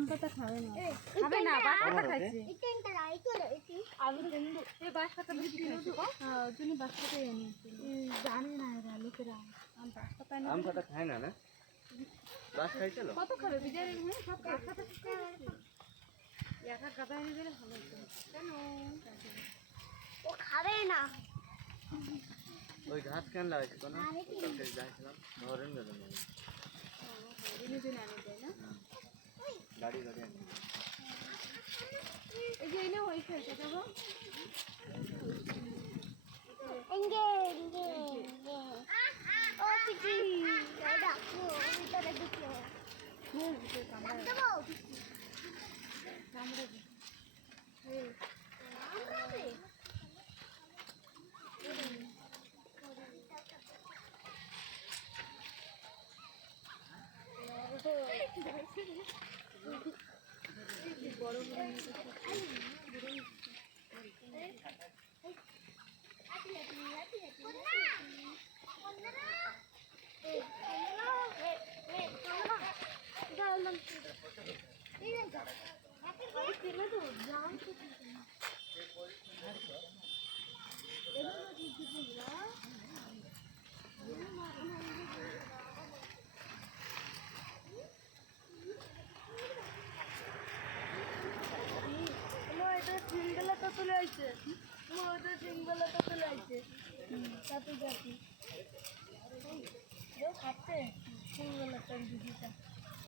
আম পাতা খাবে না, খাবে না, বাস পাতা খাইছে। আমি কিন্তু এই বাস পাতা বেশি খাইছে, হ্যাঁ ওই জন্য বাস পাতা এনেছি। জানে না এরা লোকেরা আম বাস পাতা না, আম পাতা খায় না না, বাস খাইছিল। কত খাবে বিজারে, হ্যাঁ সব বাস পাতা খাইছে। একা গাদা এনে দিলে ভালো হতো। কেন ও খাবে না। ওই ঘাস কেন লাগাইছে কোন কালকে যাইছিলাম ধরেন না তুমি এনে দিন আনে দেয় না, গাড়ি গাড়ি আনি এই যে এনে ওই খেলতে যাবো। এঙ্গে এঙ্গে এঙ্গে ও পিটি ডাকো ভিতরে ঢুকো দেবো কামড়ে দে। এই কামড়াবে বড় বড় চলে আসছে, সিংবেলাটা চলে আসছে, জাতি জাতি খাচ্ছে সিংবেলাটার দিদিটা।